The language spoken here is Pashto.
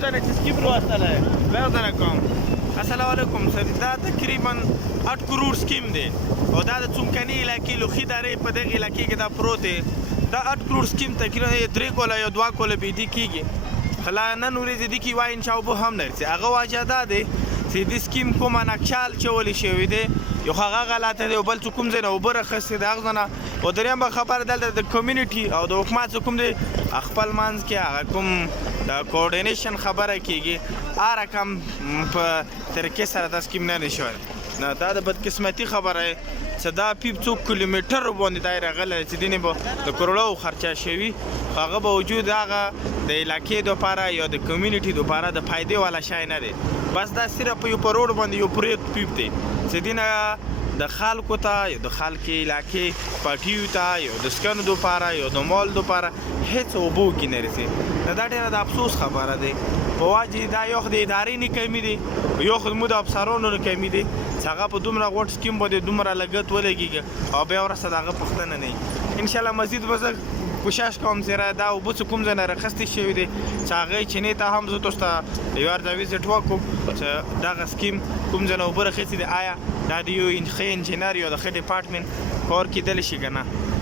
کوم ځای نه چې سکیم راوستلی بغضنه کوم السلام علیکم سر دا تقریبا 8 کروڑ سکیم دی او دا د څمکني علاقې لوخي دارې په دغه علاقې کې دا پروت دی دا 8 کروڑ سکیم تقریبا 3 کوله یا 2 کوله بيدي کېږي خلا نن ورځې دي کې وای ان شاء الله هم درځي هغه واجه دا دی چې د سکیم کومه نقشال چولی شوی دی یو هغه غلطه دی او بل څه کوم ځای نه اوبه راخیستې د هغه نه او درېیمه خبره دلته د کمیونټي او د حکومت څه کوم دی خپل منځ کې هغه کوم د کوارډینیشن خبره کېږي هر رقم په طریقې سره دا سکیم نه دی شوی نه دا د بدقسمتي خبره چې دا پیپ څو کیلومتر باندې دا راغلی چې دینې به د کروړو خرچه شوي هغه به وجود هغه د علاقې دپاره یا د کمیونټي دپاره د فایدې والا شی نه دی بس دا صرف یو په روډ باندې یو پریت پیپ دی چې دینه د خلکو ته یا د خلکې علاقې پټیو ته یا د سکنو دپاره یا د مال دپاره هېڅ اوبو کې نه رسي دا ډېره د افسوس خبره دی په واجې دا یو خو د ادارې نه کمي دی یو خو زموږ د افسرانو نه کمي دی چې هغه په دومره غوټ سکیم باندې دومره لګښت ولګېږي او بیا وروسته د هغه پوښتنه نه وي انشاءالله مزید به زه کوشش کوم چې دا اوبه څه کوم ځای نه راخیستې شوي دي چې هغې چینې ته هم زه تاسو ته یو ارزه ویزټ وکړم چې دغه سکیم کوم ځای نه اوبه راخیستې دي آیا دا د یو ښه انجینر یا د ښه ډپارټمنټ کار کېدلی شي که نه